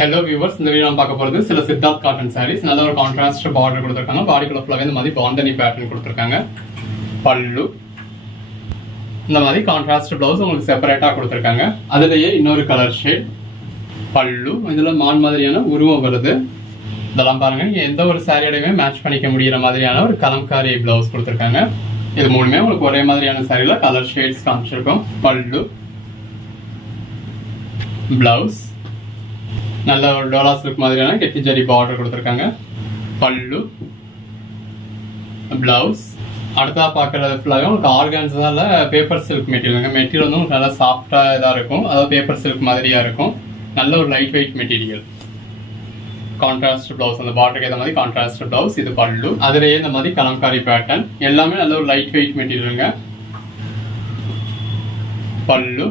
Hello viewers, இந்த video நம்ம பார்க்க போகிறது சில சித்தார்த் காட்டன் சாரீஸ். நல்ல ஒரு கான்ட்ராஸ்ட் பார்டர் கொடுத்துருக்காங்க. பாடிக்குள்ள ஃபுல்லாகவே இந்த மாதிரி பாந்தனி பேட்டர்ன் கொடுத்துருக்காங்க. பல்லு இந்த மாதிரி கான்ட்ராஸ்ட் பிளவுஸ் உங்களுக்கு செப்பரேட்டாக கொடுத்துருக்காங்க. அதுலேயே இன்னொரு கலர் ஷேட் பல்லு. இதில் மான் மாதிரியான உருவம் வருது. இதெல்லாம் பாருங்க, நீங்கள் எந்த ஒரு சாரியோடையுமே மேட்ச் பண்ணிக்க முடிகிற மாதிரியான ஒரு கலம்காரி பிளவுஸ் கொடுத்துருக்காங்க. இது மூணுமே உங்களுக்கு ஒரே மாதிரியான சாரியில் கலர் ஷேட்ஸ் காமிச்சிருக்கோம். பல்லு, பிளவுஸ் நல்ல ஒரு டோலா சில்க் மாதிரியான கெட்டி ஜரி பார்டர் கொடுத்துருக்காங்க. பல்லு, பிளவுஸ். அடுத்தா பார்க்கறது ஃபுல்லாகவே உங்களுக்கு ஆர்கான்ஸால பேப்பர் சில்க் மெட்டீரியல். மெட்டீரியல் வந்து உங்களுக்கு நல்லா சாஃப்டாக இதாக இருக்கும். அதாவது பேப்பர் சில்க் மாதிரியாக இருக்கும். நல்ல ஒரு light weight material. Contrast blouse, அந்த பார்டருக்கு ஏற்ற மாதிரி கான்ட்ராஸ்ட் பிளவுஸ். இது பல்லு. அதுலேயே இந்த மாதிரி கலம்காரி பேட்டர்ன். எல்லாமே நல்ல ஒரு லைட் வெயிட் மெட்டீரியலுங்க. பல்லு,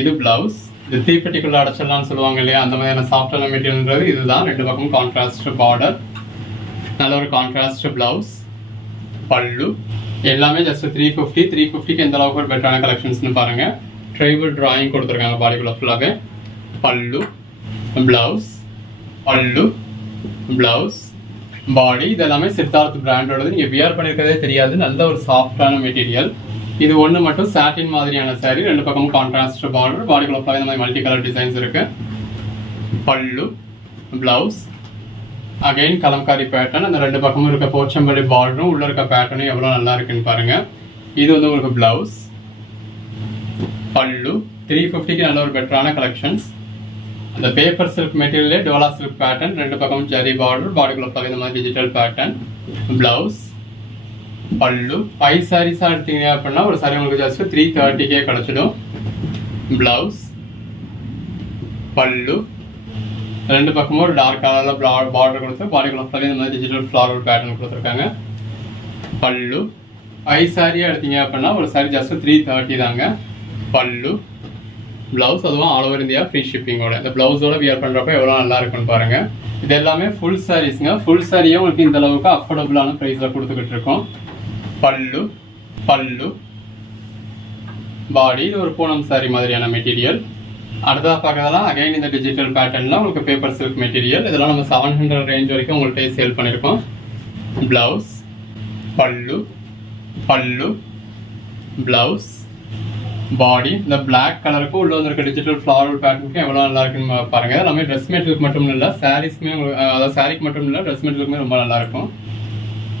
இது பிளவுஸ். இது தீப்பெட்டிக்குள்ள அடைச்சிடலாம்னு சொல்லுவாங்க இல்லையா, அந்த மாதிரியான சாஃப்டான மெட்டீரியல்ன்றது இதுதான். ரெண்டு பக்கமும் கான்ட்ராஸ்ட் பார்டர், நல்ல ஒரு கான்ட்ராஸ்ட் பிளவுஸ். பல்லு எல்லாமே ஜஸ்ட் 350க்கு எந்த அளவுக்கு ஒரு பெட்டரான கலெக்ஷன்ஸ்னு பாருங்க. ட்ரைபிள் டிராயிங் கொடுத்துருக்காங்க பாடிக்குள்ள ஃபுல்லாகவே. பல்லு, பிளவுஸ், பல்லு, பிளவுஸ், பாடி. இது எல்லாமே சித்தார்த் பிராண்டோடது. நீங்கள் வியர் பண்ணியிருக்கதே தெரியாது. நல்ல ஒரு சாஃப்டான மெட்டீரியல். இது ஒன்று மட்டும் சாட்டின் மாதிரியான சாரி. ரெண்டு பக்கமும் கான்ட்ராஸ்ட் பார்டர். பாடிக்குள்ள ஃபுல்லாக இந்த மாதிரி மல்டி கலர் டிசைன்ஸ் இருக்கு. பல்லு, பிளவுஸ், அகைன் கலம்காரி பேட்டர்ன். அந்த ரெண்டு பக்கமும் இருக்க போச்சம்பள்ளி பார்டரும் உள்ள இருக்க பேட்டர்னும் எவ்வளோ நல்லா இருக்குன்னு பாருங்க. இது வந்து உங்களுக்கு பிளவுஸ். பல்லு 350க்கு நல்ல ஒரு பெட்டரான கலெக்ஷன்ஸ். அந்த பேப்பர் சில்க் மெட்டீரியலே டோலா சில்க் பேட்டர்ன். ரெண்டு பக்கமும் ஜரி பார்டர். பாடிக்குள்ள ஃபுல்லாக இந்த மாதிரி டிஜிட்டல் பேட்டர்ன். பிளவுஸ், பல்லு. 5 சாரீஸா எடுத்தீங்க அப்படின்னா ஒரு சாரி உங்களுக்கு ஜஸ்ட் 330க்கே கிடைச்சிடும். பிளவுஸ், பல்லு. ரெண்டு பக்கமும் ஒரு டார்க் கலர்ல பார்டர் கொடுத்து பாடிக்குள்ள ஃபுல்லாக இந்த மாதிரி டிஜிட்டல் ஃப்ளாரல் பேட்டர்ன் கொடுத்துருக்காங்க. பல்லு 5 சாரியா எடுத்தீங்க அப்படின்னா ஒரு சாரி ஜஸ்ட் 330 தாங்க. பல்லு, பிளவுஸ். அதுவும் ஆல் ஓவர் இந்தியா ஃப்ரீ ஷிப்பிங்கோட. இந்த பிளவுஸோட வியர் பண்றப்ப எவ்வளோ நல்லா இருக்குன்னு பாருங்க. இது எல்லாமே ஃபுல் சாரீஸ்ங்க. ஃபுல் சாரியும் உங்களுக்கு இந்த அளவுக்கு அஃபோர்டபுளான ப்ரைஸ்ல கொடுத்துக்கிட்டு இருக்கோம். பல்லு, பல்லு, பாடி. இது ஒரு பூனம் சாரி மாதிரியான மெட்டீரியல். அடுத்ததாக பார்க்கறதெல்லாம் அகைன் இந்த டிஜிட்டல் பேட்டர்ன்ல உங்களுக்கு பேப்பர் சில்க் மெட்டீரியல். இதெல்லாம் நம்ம 700 ரேஞ்ச் வரைக்கும் உங்கள்கிட்ட சேல் பண்ணியிருக்கோம். பிளவுஸ், பல்லு, பல்லு, பிளவுஸ், பாடி. இந்த பிளாக் கலருக்கும் உள்ள வந்துருக்க டிஜிட்டல் ஃப்ளாரல் பேட்டர்னுக்கும் எவ்வளோ நல்லா இருக்குன்னு பாருங்க. எல்லாமே ட்ரெஸ் மெட்டீரியல் மட்டும் இல்லை, சாரீஸ்க்குமே, அதாவது சாரிக்கு மட்டும் இல்லை, ட்ரெஸ் மெட்டீரியலுக்குமே ரொம்ப நல்லா இருக்கும்.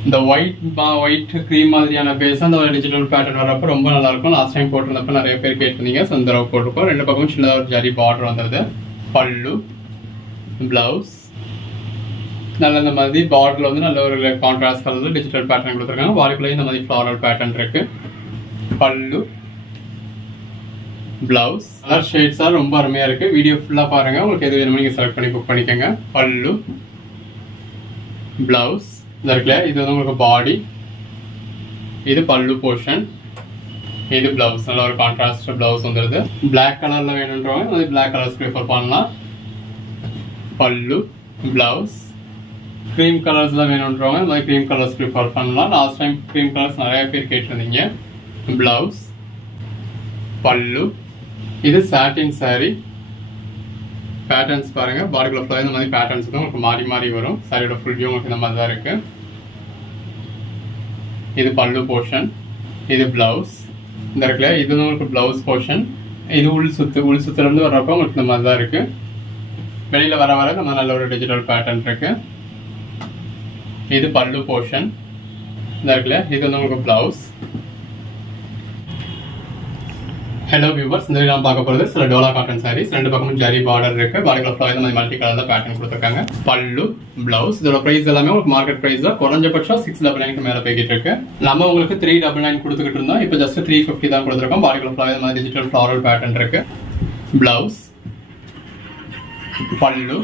இந்த ஒயிட் க்ரீம் மாதிரியான பேஸ் அந்த டிஜிட்டல் பேட்டர்ன் வரப்போ ரொம்ப நல்லா இருக்கும். லாஸ்ட் டைம் போட்டிருந்தப்ப நிறைய பேர் கேட்டிருந்தீங்க. ஸோ இந்த அளவுக்கு போட்டிருக்கோம். ரெண்டு பக்கமும் சின்னதாக ஒரு ஜரி பார்டர் வந்துடுது. பல்லு, பிளவுஸ். நல்ல இந்த மாதிரி பார்டர்ல வந்து நல்ல ஒரு கான்ட்ராஸ்ட் கலர்ல டிஜிட்டல் பேட்டர்ன் கொடுத்துருக்காங்க. பாடிக்குள்ளேயும் இந்த மாதிரி ஃப்ளாரல் பேட்டர்ன் இருக்கு. பல்லு, பிளவுஸ். கலர் ஷேட்ஸா ரொம்ப அருமையா இருக்கு. வீடியோ ஃபுல்லா பாருங்க. உங்களுக்கு எது வேணுமோ நீங்க செலக்ட் பண்ணி புக் பண்ணிக்கோங்க. பல்லு, பிளவுஸ். இருக்குல்ல, இது வந்து உங்களுக்கு பாடி. இது பல்லு போர்ஷன். இது பிளவுஸ். நல்ல ஒரு கான்ட்ராஸ்ட் பிளவுஸ் வந்துடுது. பிளாக் கலர்ல வேணுன்றவங்க அது பிளாக் கலர்ஸ் ப்ரிஃபர் பண்ணலாம். பல்லு, பிளவுஸ். க்ரீம் கலர்ஸ்ல வேணுன்றவங்க இந்த மாதிரி க்ரீம் கலர்ஸ் ப்ரிஃபர் பண்ணலாம். லாஸ்ட் டைம் க்ரீம் கலர்ஸ் நிறைய பேர் கேட்டிருந்தீங்க. பிளவுஸ், பல்லு. இது சாட்டின் சாரி. பேட்டர்ன்ஸ் பாருங்க. பாடிக்குள்ள ஃபுல்லாக இந்த மாதிரி பேட்டர்ன்ஸ் தான் உங்களுக்கு மாறி மாறி வரும். சாரியோட ஃபுல் வியூ உங்களுக்கு இந்த மாதிரி தான் இருக்கு. இது பல்லு போர்ஷன். இது பிளவுஸ். இந்த இருக்குல்ல, இது வந்து உங்களுக்கு பிளவுஸ் போர்ஷன். இது உள் சுத்துல இருந்து வர்றப்ப உங்களுக்கு இந்த மாதிரி தான் இருக்கு. வெளியில வர வர நம்ம நல்ல ஒரு டிஜிட்டல் பேட்டர்ன் இருக்கு. இது பல்லு போர்ஷன். இந்த இருக்குல்ல, இது வந்து உங்களுக்கு பிளவுஸ். ஹலோ வியூவர்ஸ், இந்த வீடியோ பார்க்க போகிறது சில டோலா காட்டன் சாரீஸ். ரெண்டு பக்கமும் ஜரி பார்டர் இருக்கு. பாடிக்குள்ள ஃபுல்லாக இந்த மாதிரி மல்டி கலர்ல பேட்டர்ன் கொடுத்துருக்காங்க. பல்லு, பிளவுஸ். இதோட பிரைஸ் எல்லாமே உங்களுக்கு மார்க்கெட் பிரைஸ்ல குறைஞ்சபட்சம் 699 மேல போய்கிட்டு இருக்கு. நம்ம உங்களுக்கு 399 கொடுத்துக்கிட்டு இருந்தோம். இப்போ ஜஸ்ட் 350 தான் கொடுத்துருக்கோம். பாடிக்குள்ள ஃபுல்லாக இந்த மாதிரி டிஜிட்டல் ஃப்ளாரல் பேட்டர்ன் இருக்கு. பிளவுஸ், பல்லு.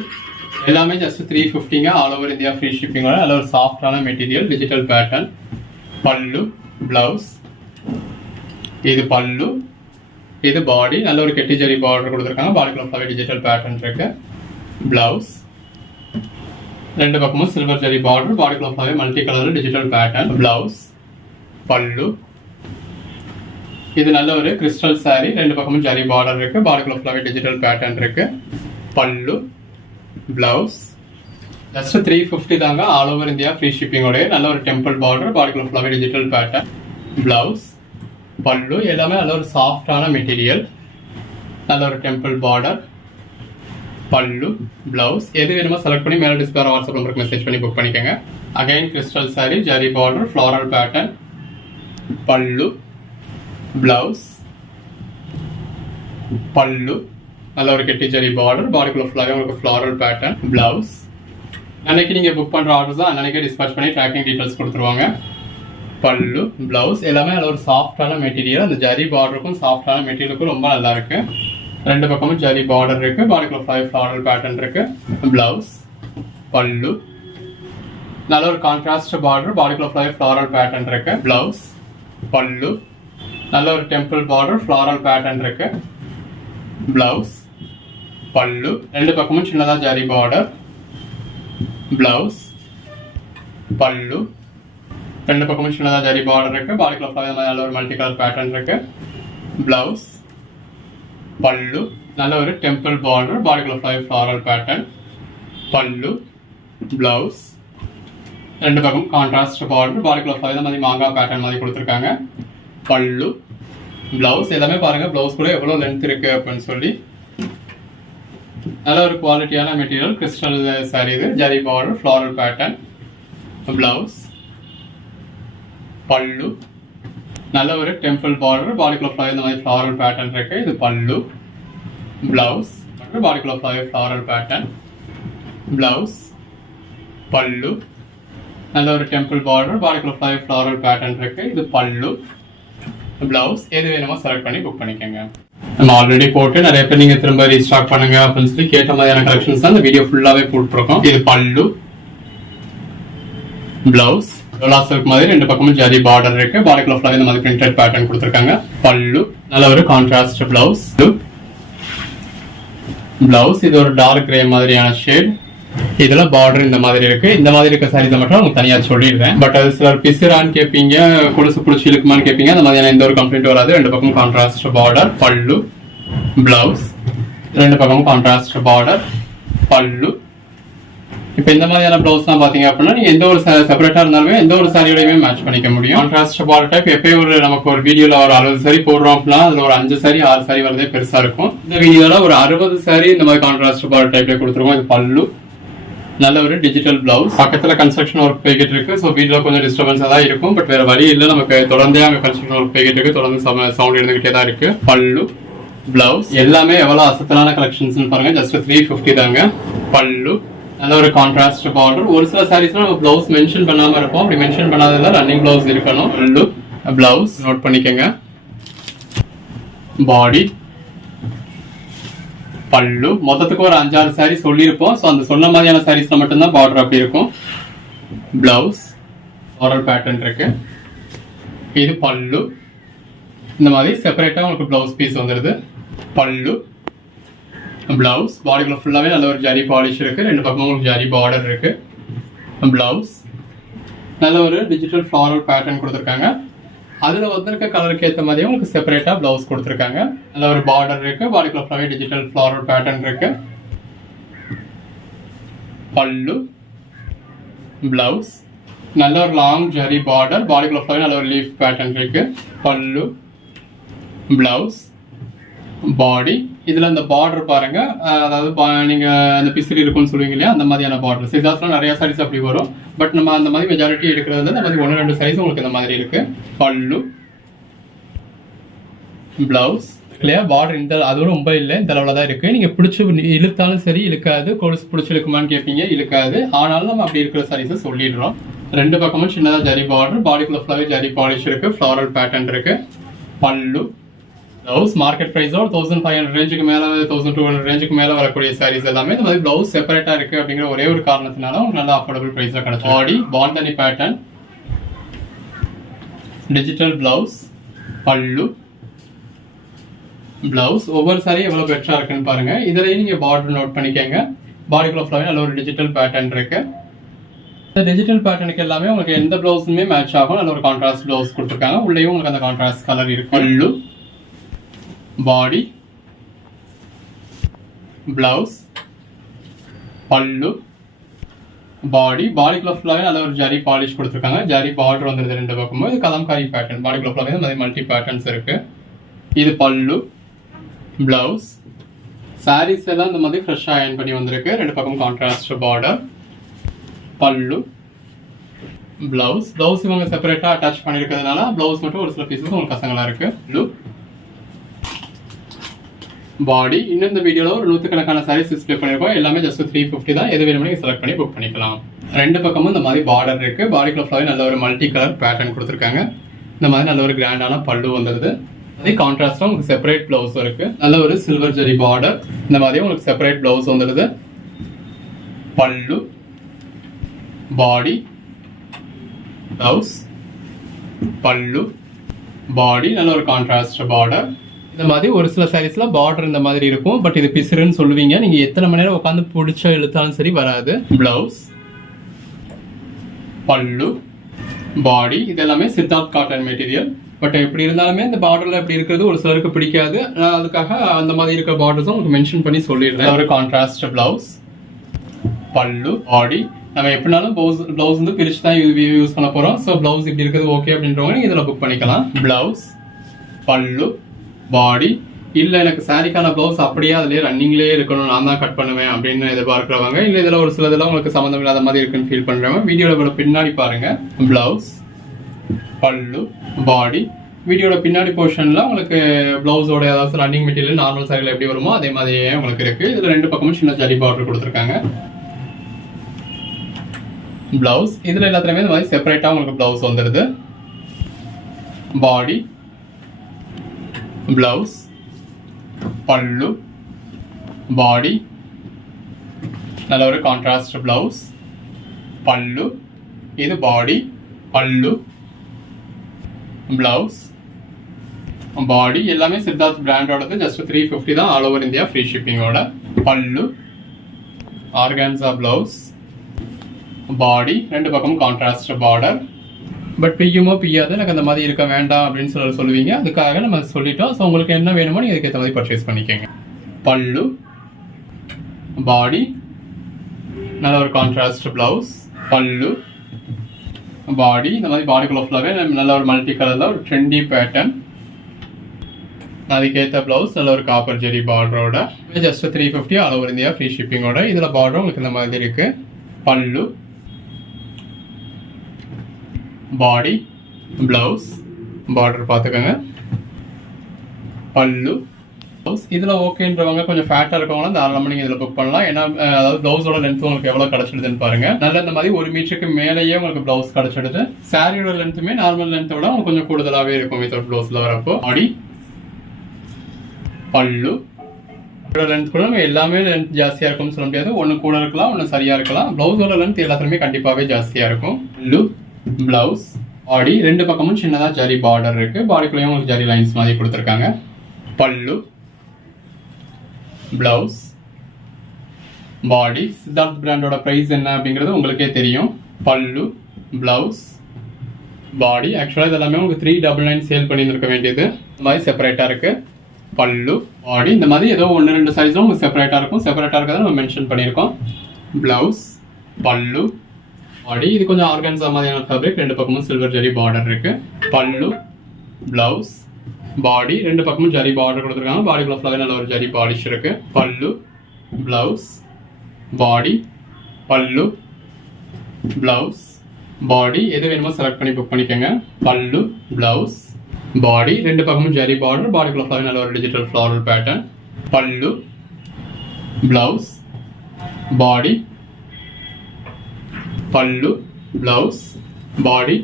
எல்லாமே ஜஸ்ட் 350ங்க. ஆல் ஓவர் இந்தியா ஃப்ரீ ஷிப்பிங்கோட நல்ல ஒரு சாஃப்டான material digital pattern. Pallu, blouse. இது பல்லு, இது பாடி. நல்ல ஒரு கெட்டி ஜரி பார்டர் கொடுத்துருக்காங்க. பாடிக்குள்ள ஃபுல்லாக டிஜிட்டல் பேட்டர்ன் இருக்கு. பிளவுஸ். ரெண்டு பக்கமும் சில்வர் ஜரி பார்டர். பாடிக்குள்ள ஃபுல்லாகவே multi colour digital pattern. Blouse, பல்லு. இது நல்ல ஒரு கிறிஸ்டல் சாரி. ரெண்டு பக்கமும் ஜரி பார்டர் இருக்கு. பாடிக்குள்ள ஃபுல்லாகவே டிஜிட்டல் பேட்டர்ன் இருக்கு. பல்லு, பிளவுஸ் ஜஸ்ட் 350 தாங்க. ஆல் ஓவர் இந்தியா ஃப்ரீ ஷிப்பிங்கோட நல்ல ஒரு டெம்பிள் பார்டர், பாடிக்குள்ள ஃபுல்லாகவே டிஜிட்டல் பேட்டர்ன். பிளவுஸ், பல்லு எல்லாமே நல்ல ஒரு சாஃப்டான மெட்டீரியல், நல்ல ஒரு டெம்பிள் பார்டர், பல்லு, பிளவுஸ். எது வேணுமோ செலக்ட் பண்ணி மேலே டிஸ்பிளே வாட்ஸ்அப் நம்பருக்கு மெசேஜ் பண்ணி புக் பண்ணிக்கோங்க. Again crystal sorry, zari border, floral pattern, pallu, blouse, பல்லு நல்ல ஒரு கெட்டி ஜரி பார்டர், பாடிக்குள்ள ஃபுல்லாகவே உங்களுக்கு ஃப்ளாரல் பேட்டர்ன், பிளவுஸ். அன்னைக்கு நீங்கள் புக் பண்ணுற ஆர்டர்ஸ் தான் அன்னைக்கே டிஸ்பேச் பண்ணி ட்ராக்கிங் டீட்டெயில்ஸ் கொடுத்துருவாங்க. பல்லு, பிளவுஸ் எல்லாமே நல்ல ஒரு சாஃப்டான மெட்டீரியல். அந்த ஜரி பார்டருக்கும் சாஃப்டான மெட்டீரியலுக்கும் ரொம்ப நல்லா இருக்கு. ரெண்டு பக்கமும் ஜரி பார்டர் இருக்கு, பாடிக்குள்ள ஃப்ளாரல் பேட்டர்ன் இருக்கு. பிளவுஸ், பல்லு நல்ல ஒரு கான்ட்ராஸ்ட் பார்டர், பாடிக்குள்ள ஃப்ளாரல் பேட்டர்ன் இருக்கு. பிளவுஸ், பல்லு நல்ல ஒரு டெம்பிள் பார்டர், ஃப்ளாரல் பேட்டர்ன் இருக்கு. பிளவுஸ், பல்லு ரெண்டு பக்கமும் சின்னதா ஜரி பார்டர். பிளவுஸ், பல்லு ரெண்டு பக்கமும் சின்னதா ஜரி பார்டர் இருக்கு, பாடிக்குள்ள நல்ல ஒரு மல்டி கலர் பேட்டர்ன் இருக்கு. பிளவுஸ், பல்லு நல்ல ஒரு temple border, பாடிக்குள்ள floral pattern, pallu, blouse ரெண்டு பக்கம் கான்ட்ராஸ்ட் பார்டர், பாடிக்குள்ள இந்த மாதிரி மாங்காய் பேட்டர்ன் மாதிரி கொடுத்துருக்காங்க. பல்லு, பிளவுஸ் எல்லாமே பாருங்க, பிளவுஸ் கூட எவ்வளவு லென்த் இருக்கு அப்படின்னு சொல்லி நல்ல ஒரு குவாலிட்டியான மெட்டீரியல். கிறிஸ்டல் சாரி இது, zari border, floral pattern, blouse, பல்லு நல்ல ஒரு டெம்பிள் பார்டர், பாடிக்குள்ள இந்த மாதிரி ஃப்ளாரல் பேட்டர்ன் இருக்கு. இது பல்லு, பிளவுஸ், பாடிக்குள்ள ஃப்ளாரல் பேட்டர்ன், பிளவுஸ், பல்லு நல்ல ஒரு டெம்பிள் பார்டர், பாடிக்குள்ள ஃப்ளாரல் பேட்டர்ன் இருக்கு. இது பல்லு, பிளவுஸ். எது வேணுமோ செலக்ட் பண்ணி புக் பண்ணிக்கோங்க. நம்ம ஆல்ரெடி போட்டு நிறைய பேர் நீங்க திரும்ப ரீஸ்டாக் பண்ணுங்க அப்படின்னு சொல்லி கேட்ட மாதிரியான கலெக்ஷன்ஸ் தான் இந்த வீடியோ ஃபுல்லாவே போட்டுருக்கோம். இது பல்லு, பிளவுஸ் சில்க் மாதிரி ரெண்டு பக்கமும் ஜரி பார்டர் இருக்கு, பாடிக்குள்ள இந்த மாதிரி பிரிண்டட் பேட்டர்ன் கொடுத்துருக்காங்க. பல்லு நல்ல ஒரு கான்ட்ராஸ்ட் பிளவுஸ். பிளவுஸ் இது ஒரு டார்க் கிரே மாதிரியான ஷேட். இதுல பார்டர் இந்த மாதிரி இருக்கு. இந்த மாதிரி இருக்க சாரீஸ் மட்டும் உங்களுக்கு தனியா சொல்லிடுறேன். பட் அது சிலர் பிசுரான்னு கேட்பீங்க, குடிசு புடிச்சு இழுக்குமான்னு கேட்பீங்க. அந்த மாதிரியான எந்த ஒரு கம்ப்ளைண்ட் வராது. ரெண்டு பக்கம் கான்ட்ராஸ்ட் பார்டர், பல்லு, பிளவுஸ் ரெண்டு பக்கமும் கான்ட்ராஸ்ட் பார்டர், பல்லு. இப்ப இந்த மாதிரியான பிளவுஸ் தான் பாத்தீங்க அப்படின்னா நீங்க எந்த ஒரு செப்பரேட்டா இருந்தாலுமே எந்த ஒரு சாரியோடயுமே மேட்ச் பண்ணிக்க முடியும். கான்ட்ராஸ்ட் பார்டர் டைப் எப்பயும் ஒரு நமக்கு ஒரு வீடியோல ஒரு 60 சாரி போடுறோம் அப்படின்னா அதுல ஒரு 5 சாரி 6 சாரி வரதே பெருசா இருக்கும். இந்த வீடியோல ஒரு 60 சாரி இந்த மாதிரி கான்ட்ராஸ்ட் பார்டர் டைப்ல கொடுத்துருக்கோம். இது பல்லு, நல்ல ஒரு டிஜிட்டல் பிளவுஸ். பக்கத்துல கன்ஸ்ட்ரக்ஷன் ஒர்க் போய்கிட்டு இருக்கு. ஸோ வீடியோ கொஞ்சம் டிஸ்டர்பன்ஸா தான் இருக்கும். பட் வேற வழி இல்லை, நமக்கு தொடர்ந்தே அங்கே கன்ஸ்ட்ரக்ஷன் ஒர்க் போய்கிட்டு இருக்கு. தொடர்ந்து சவுண்ட் இருந்துகிட்டே தான் இருக்கு. பல்லு, பிளவுஸ் எல்லாமே எவ்வளவு அசத்தலான கலெக்ஷன்ஸ் பாருங்க. ஜஸ்ட் 350 தாங்க. பல்லு நல்ல ஒரு கான்ட்ராஸ்ட் பார்டர். ஒரு சில சாரீஸ்ல நம்ம பிளவுஸ் மென்ஷன் பண்ணாம இருப்போம். அப்படி மென்ஷன் பண்ணாததுல ரன்னிங் பிளவுஸ் இருக்கணும். பல்லு, பிளவுஸ் நோட் பண்ணிக்கங்க. பாடி, பல்லு மொத்தத்துக்கு ஒரு 5-6 சாரி சொல்லியிருப்போம். ஸோ அந்த சொன்ன மாதிரியான சாரீஸ்ல மட்டும்தான் பார்டர் அப்படி இருக்கும். பிளவுஸ் ஃப்ளாரல் பேட்டர்ன் இருக்கு. இது பல்லு, இந்த மாதிரி செப்பரேட்டா உங்களுக்கு பிளவுஸ் பீஸ் வந்துருது. பல்லு, பிளவுஸ் பாடிக்குள்ள ஃபுல்லாவே நல்ல ஒரு ஜரி பாலிஷ் இருக்கு. ரெண்டு பக்கமும் உங்களுக்கு ஜரி பார்டர் இருக்கு. பிளவுஸ் நல்ல ஒரு டிஜிட்டல் ஃப்ளாரல் பேட்டர்ன் கொடுத்துருக்காங்க. அதுல வந்திருக்க கலருக்கு ஏற்ற மாதிரி உங்களுக்கு செப்பரேட்டா பிளவுஸ் கொடுத்துருக்காங்க. நல்ல ஒரு பார்டர் இருக்கு, பாடிக்குள்ள ஃபுல்லாவே டிஜிட்டல் ஃப்ளாரல் பேட்டர்ன் இருக்கு. பல்லு, பிளவுஸ் நல்ல ஒரு லாங் ஜரி பார்டர், பாடிக்குள்ள ஃபுல்லாவே நல்ல ஒரு லீஃப் பேட்டர்ன் இருக்கு. பல்லு, பிளவுஸ், பாடி. இதுல இந்த பார்டர் பாருங்க, அதாவது நீங்க அந்த பிசிறி இருக்குன்னு சொல்லுவீங்க இல்லையா, அந்த மாதிரியான பார்டர். சிதாஸ்லாம் நிறைய சாரீஸ் அப்படி வரும். பட் நம்ம அந்த மாதிரி மெஜாரிட்டி எடுக்கிறது இந்த மாதிரி 1-2 சாரீஸ் உங்களுக்கு இந்த மாதிரி இருக்கு. பல்லு, பிளவுஸ் இல்லையா, பார்டர் இந்த அதோட ரொம்ப இல்லை, இந்த அளவுல தான் இருக்கு. நீங்க பிடிச்சி இழுத்தாலும் சரி இழுக்காது. கொலுசு பிடிச்சி இழுக்குமான்னு கேட்பீங்க, இழுக்காது. ஆனாலும் நம்ம அப்படி இருக்கிற சாரீஸை சொல்லிடுறோம். ரெண்டு பக்கமும் சின்னதா ஜரி பார்டர், பாடிக்குள்ள ஃபுல்லாவே ஜரி பாலிஷ் இருக்கு, ஃப்ளாரல் பேட்டர்ன் இருக்கு. பல்லு, பிளவுஸ் மார்க்கெட் பிரைஸோட 1500 ரேஞ்சுக்கு மேல 1200 ரேஞ்சுக்கு மேல வரக்கூடிய சாரீஸ் எல்லாமே இந்த மாதிரி பிளவுஸ் செப்பரேட்டா இருக்கு அப்படிங்கிற ஒரே ஒரு காரணத்தினால உங்களுக்கு நல்ல அஃபோர்டபுள் பிரைஸ்ல கிடைக்கும். பாடி பாந்தனி பேட்டர்ன், டிஜிட்டல் பிளவுஸ், பல்லு, பிளவுஸ். ஒவ்வொரு சாரியும் எவ்வளவு பெட்டரா இருக்குன்னு பாருங்க. இதுலயும் நீங்க பார்டர் நோட் பண்ணிக்கங்க. பாடிக்குள்ள ஃபுல்லாவே நல்ல ஒரு டிஜிட்டல் பேட்டர்ன் இருக்கு. இந்த டிஜிட்டல் பேட்டர்னுக்கு எல்லாமே உங்களுக்கு எந்த பிளவுஸுமே மேட்ச் ஆகும். நல்ல ஒரு கான்ட்ராஸ்ட் பிளவுஸ் கொடுத்துருக்காங்க. உள்ளேயும் உங்களுக்கு அந்த கான்ட்ராஸ்ட் கலர் இருக்கு. பல்லு, பாடி, பிளவுஸ் பல்லு பாடி பாடிக்குள்ள ஃபுல்லாகவே நல்ல ஒரு ஜரி பாலிஷ் கொடுத்துருக்காங்க. ஜரி பார்டர் வந்துருது ரெண்டு பக்கமும். இது கலம்காரி பேட்டர்ன். பாடிக்குள்ள ஃபுல்லாகவே இந்த மாதிரி மல்டி பேட்டர்ன்ஸ் இருக்கு. இது பல்லு பிளவுஸ். சாரீஸ் எல்லாம் இந்த மாதிரி ஃப்ரெஷ்ஷாக அயர்ன் பண்ணி வந்திருக்கு. ரெண்டு பக்கம் கான்ட்ராஸ்ட் பார்டர். பல்லு பிளவுஸ். பிளவுஸ் இவங்க செப்பரேட்டாக அட்டாச் பண்ணியிருக்கிறதுனால பிளவுஸ் மட்டும் ஒரு சில பீசஸ் உங்களுக்கு கசங்களாக இருக்கு. ப்ளூ பாடி. இன்னும் இந்த வீடியோவில் ஒரு 100கணக்கான சாரீஸ் டிஸ்பிளே பண்ணியிருக்கோம். எல்லாமே ஜஸ்ட் 350 தான். எது வேணுமோ நீங்கள் செலக்ட் பண்ணி புக் பண்ணிக்கலாம். ரெண்டு பக்கமும் இந்த மாதிரி பார்டர் இருக்கு. பாடிக்குள்ள ஃபுல்லாகவே நல்ல ஒரு மல்டி கலர் பேட்டர்ன் கொடுத்துருக்காங்க. இந்த மாதிரி நல்ல ஒரு கிராண்டான பல்லு வந்துடுது. அதே கான்ட்ராஸ்டாக உங்களுக்கு செப்பரேட் பிளவுஸ் இருக்கு. நல்ல ஒரு சில்வர் ஜெரி பார்டர். இந்த மாதிரி உங்களுக்கு செப்பரேட் பிளவுஸ் வந்துடுது. பல்லு பாடி பிளவுஸ் பல்லு பாடி நல்ல ஒரு கான்ட்ராஸ்ட் பார்டர். இந்த மாதிரி ஒரு சில சாரீஸ்ல பார்டர் இந்த மாதிரி இருக்கும். பட் இது பிசுறுன்னு சொல்லுவீங்க. நீங்க எத்தனை மணி நேரம் உட்காந்து பிடிச்ச இழுத்தாலும் சரி வராது. பிளவுஸ் பல்லு பாடி. இது எல்லாமே சித்தார்த் காட்டன் மெட்டீரியல். பட் எப்படி இருந்தாலுமே இந்த பார்டர்ல எப்படி இருக்கிறது ஒரு சிலருக்கு பிடிக்காது. நான் அதுக்காக அந்த மாதிரி இருக்கிற பார்டர்ஸும் உங்களுக்கு மென்ஷன் பண்ணி சொல்லிடுறேன். ஒரு கான்ட்ராஸ்ட் பிளவுஸ் பல்லு பாடி. நம்ம எப்படினாலும் பிளவுஸ் வந்து பிரிச்சு தான் யூஸ் பண்ண போறோம். ஸோ பிளவுஸ் இப்படி இருக்குது ஓகே அப்படின்றவங்க நீங்க இதில் புக் பண்ணிக்கலாம். பிளவுஸ் பல்லு பாடி. இல்லை எனக்கு சாரிக்கான பிளவுஸ் அப்படியே அதுலேயே ரன்னிங்லேயே இருக்கணும், நான் தான் கட் பண்ணுவேன் அப்படின்னு எதிர்பார்க்குறவங்க, இல்லை இதில் ஒரு சில இதெல்லாம் உங்களுக்கு சம்மந்தம் இல்லாத மாதிரி இருக்குன்னு ஃபீல் பண்ணுறவங்க வீடியோட பின்னாடி பாருங்க. பிளவுஸ் பல்லு பாடி. வீடியோட பின்னாடி போர்ஷனில் உங்களுக்கு பிளவுஸோட ஏதாவது ரன்னிங் மெட்டீரியல் நார்மல் சாரியில் எப்படி வருமோ அதே மாதிரியே உங்களுக்கு இருக்கு. இதில் ரெண்டு பக்கமும் சின்ன ஜரி பார்டர் கொடுத்துருக்காங்க. பிளவுஸ் இதில் எல்லாத்துலேயுமே இந்த மாதிரி செப்பரேட்டாக உங்களுக்கு பிளவுஸ் வந்துடுது. பாடி பிளவுஸ் பல்லு பாடி நல்ல ஒரு கான்ட்ராஸ்ட் பிளவுஸ் பல்லு. இது பாடி பல்லு பிளவுஸ் பாடி. எல்லாமே சித்தார்த் பிராண்டோடது. ஜஸ்ட் 350 தான். ஆல் ஓவர் இந்தியா ஃப்ரீ ஷிப்பிங்கோட. Pallu organza blouse body. ரெண்டு பக்கமும் கான்ட்ராஸ்ட் பார்டர். பட் பிய்யுமோ பிய்யாது எனக்கு அந்த மாதிரி இருக்க வேண்டாம் அப்படின்னு சொல்லுவீங்க. அதுக்காக நம்ம சொல்லிட்டோம். ஸோ உங்களுக்கு என்ன வேணுமோ நீங்கள் அதுக்கேற்ற மாதிரி பர்ச்சேஸ் பண்ணிக்கோங்க. பல்லு பாடி நல்ல ஒரு கான்ட்ராஸ்ட் பிளவுஸ் பல்லு பாடி. இந்த மாதிரி பாடிக்குள்ள ஃபுல்லாகவே நல்ல ஒரு மல்டி கலரில் ஒரு ட்ரெண்டி பேட்டர்ன். அதுக்கேற்ற பிளவுஸ் நல்ல ஒரு காப்பர் ஜெரி பார்டரோட. Just 350 all over India free ஷிப்பிங்கோட. இதில் பார்டர் உங்களுக்கு இந்த மாதிரி இருக்கு. பல்லு பாடி பிளவுஸ் பார்டர் பார்த்துக்கோங்க. பல்லு பிளவுஸ். இதில் ஓகேன்றவங்க கொஞ்சம் ஃபேட்டாக இருக்கவங்களாம் தாராளமாக நீங்கள் இதில் புக் பண்ணலாம். ஏன்னா அதாவது பிளவுஸோட லென்த் உங்களுக்கு எவ்வளோ கிடச்சிடுதுன்னு பாருங்க. நல்ல இந்த மாதிரி 1 மீட்டருக்கு மேலேயே உங்களுக்கு பிளவுஸ் கிடச்சிடுது. சாரியோட லென்த்துமே நார்மல் லென்த்தை விட உங்களுக்கு கொஞ்சம் கூடுதலாகவே இருக்கும் வித்தவுட் பிளவுஸில் வரப்போ. பாடி பல்லு லென்த் கூட எல்லாமே லென்த் ஜாஸ்தியாக இருக்கும்னு சொல்ல முடியாது. ஒன்று கூட இருக்கலாம், ஒன்று சரியாக இருக்கலாம். பிளவுஸோட லென்த் எல்லாத்துலேயுமே கண்டிப்பாகவே ஜாஸ்தியாக இருக்கும். பல்லு பிளவுஸ் பாடி. ரெண்டு பக்கமும் சின்னதாக ஜரி பார்டர் இருக்கு. பாடிக்குள்ளேயும் உங்களுக்கு ஜரி லைன்ஸ் மாதிரி கொடுத்துருக்காங்க. பல்லு பிளவுஸ் பாடி. சித்தார்த் பிராண்டோட ப்ரைஸ் என்ன அப்படிங்கிறது உங்களுக்கே தெரியும். பல்லு பிளவுஸ் பாடி. ஆக்சுவலாக இது எல்லாமே உங்களுக்கு 399 சேல் பண்ணியிருக்க வேண்டியது. இந்த மாதிரி செப்பரேட்டாக இருக்கு. பல்லு பாடி. இந்த மாதிரி ஏதோ 1-2 சைஸும் உங்களுக்கு செப்பரேட்டாக இருக்கும். செப்பரேட்டாக இருக்கிறத நம்ம மென்ஷன் பண்ணியிருக்கோம். பிளவுஸ் பல்லு பாடி. இது கொஞ்சம் ஆர்கான்சா மாதிரியான ஃபேப்ரிக். ரெண்டு பக்கமும் சில்வர் ஜரி பார்டர் இருக்கு. பல்லு பிளவுஸ் பாடி. ரெண்டு பக்கமும் ஜரி பார்டர் கொடுத்துருக்காங்க. பாடிக்குள்ள ஃபுல்லாகவே நல்ல ஒரு ஜரி பாலிஷ் இருக்கு. பல்லு பிளவுஸ் பாடி பல்லு பிளவுஸ் பாடி. எது வேணுமோ செலக்ட் பண்ணி புக் பண்ணிக்கோங்க. பல்லு பிளவுஸ் பாடி. ரெண்டு பக்கமும் ஜரி பார்டர். பாடிக்குள்ள ஃபுல்லாகவே நல்ல ஒரு digital floral pattern. Pallu blouse பாடி பல்லு பிளவுஸ் பாடி.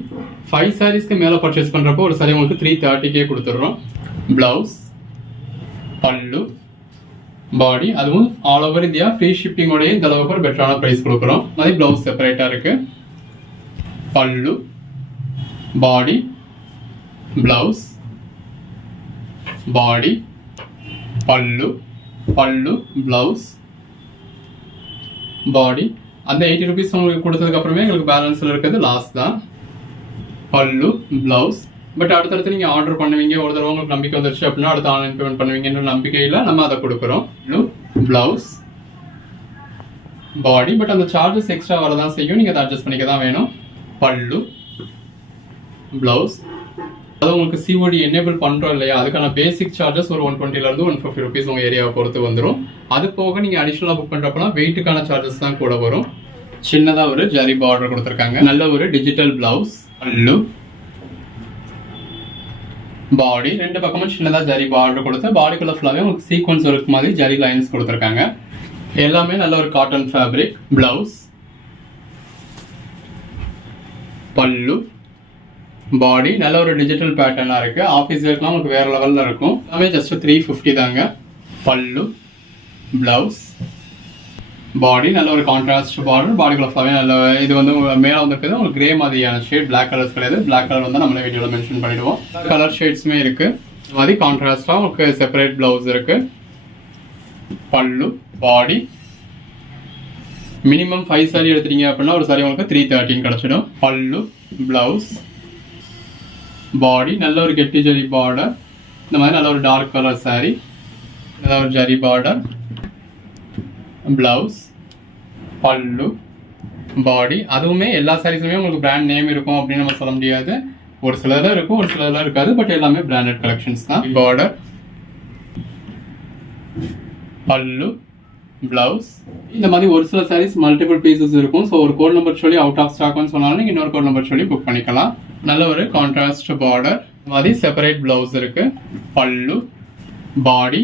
5 சாரீஸ்க்கு மேலே பர்ச்சேஸ் பண்ணுறப்போ ஒரு சாரி உங்களுக்கு 330 கொடுத்துட்றோம். பிளவுஸ் பல்லு பாடி. அதுவும் ஆல் ஓவர் இந்தியா ஃப்ரீ ஷிப்பிங்கோடய இந்த அளவுக்கு ஒரு பெட்டரான ப்ரைஸ் கொடுக்குறோம். மாதிரி பிளவுஸ் செப்பரேட்டாக இருக்கு. பல்லு பாடி பிளவுஸ் பாடி பல்லு பல்லு பிளவுஸ் பாடி. அந்த 80 rupees உங்களுக்கு கொடுத்ததுக்கு அப்புறமே எங்களுக்கு பேலன்ஸில் இருக்கிறது லாஸ்ட் தான். பல்லு பிளவுஸ். பட் அடுத்தடுத்து நீங்கள் ஆர்டர் பண்ணுவீங்க, ஒரு தடவை உங்களுக்கு நம்பிக்கை வந்துருச்சு அப்படின்னா அடுத்து ஆன்லைன் பேமெண்ட் பண்ணுவீங்கன்ற நம்பிக்கையில் நம்ம அதை கொடுக்குறோம். பல்லு பிளவுஸ் பாடி, பட் அந்த சார்ஜஸ் எக்ஸ்ட்ரா வரதான் செய்யும், நீங்கள் அதை அட்ஜஸ்ட் பண்ணிக்க தான் வேணும். பல்லு, ப்ளவுஸ், அது உங்களுக்கு சிஓடி எனேபிள் பண்ணுறோம் இல்லையா, அதுக்கான பேசிக் சார்ஜஸ் ஒரு 120 150 ருபீஸ் உங்கள் ஏரியாவை பொறுத்து வந்துடும். அது போக நீங்கள் அடிஷ்னலாக புக் பண்ணுறப்பனா வெயிட்டுக்கான சார்ஜஸ் தான் கூட வரும். சின்னதாக ஒரு ஜரி பார்டர் கொடுத்துருக்காங்க. நல்ல ஒரு டிஜிட்டல் பிளவுஸ், பல்லு, பாடி, ரெண்டு பக்கமும் சின்னதாக ஜரி பார்டர் கொடுத்து பாடிக்குள்ள ஃபுல்லாகவே உங்களுக்கு சீக்வன்ஸ் ஒர்க் மாதிரி ஜரி லைன்ஸ் கொடுத்துருக்காங்க. எல்லாமே நல்ல ஒரு காட்டன் ஃபேப்ரிக். பிளவுஸ், பல்லு, பாடி, நல்ல ஒரு டிஜிட்டல் பேட்டர்னாக இருக்கு. ஆஃபீஸ் வேர்க்லாம் உங்களுக்கு வேற லெவலில் இருக்கும். எல்லாமே ஜஸ்ட் 350 தாங்க. பல்லு, பிளவுஸ், பாடி, நல்ல ஒரு கான்ட்ராஸ்ட் பார்டர். பாடிக்குள்ள ஃபுல்லாகவே நல்ல இது வந்து மேலே வந்துருக்குது உங்களுக்கு கிரே மாதிரியான ஷேட், பிளாக் கலர்ஸ் கிடையாது. பிளாக் கலர் வந்து நம்மளே வீடியோவில் மென்ஷன் பண்ணிடுவோம். கலர் ஷேட்ஸுமே இருக்கு. இது மாதிரி கான்ட்ராஸ்டாக உங்களுக்கு செப்பரேட் பிளவுஸ் இருக்கு. பல்லு, பாடி, மினிமம் 5 சாரி எடுத்துட்டீங்க அப்படின்னா ஒரு சாரி உங்களுக்கு 313 கிடைச்சிடும். பல்லு, பிளவுஸ், பாடி, நல்ல ஒரு கெட்டி ஜரி பார்டர். இந்த மாதிரி நல்ல ஒரு டார்க் கலர் சாரி, நல்ல ஒரு ஜரி பார்டர். பிளவுஸ், பல்லு, பாடி. அதுவுமே எல்லா சாரீஸுமே உங்களுக்கு பிராண்ட் நேம் இருக்கும் அப்படின்னு நம்ம சொல்ல முடியாது. ஒரு சிலதான் இருக்கும், ஒரு சிலதான் இருக்காது, பட் எல்லாமே பிராண்டட் கலெக்ஷன்ஸ் தான். பார்டர், பல்லு, பிளவுஸ். இந்த மாதிரி ஒரு சில சாரீஸ் மல்டிபிள் பீசஸ் இருக்கும். ஸோ ஒரு கோட் நம்பர் சொல்லி அவுட் ஆஃப் ஸ்டாக்னு சொன்னாலும் நீங்கள் இன்னொரு கோட் நம்பர் சொல்லி புக் பண்ணிக்கலாம். நல்ல ஒரு கான்ட்ராஸ்ட் பார்டர். இந்த மாதிரி செப்பரேட் பிளவுஸ் இருக்கு. பல்லு, பாடி,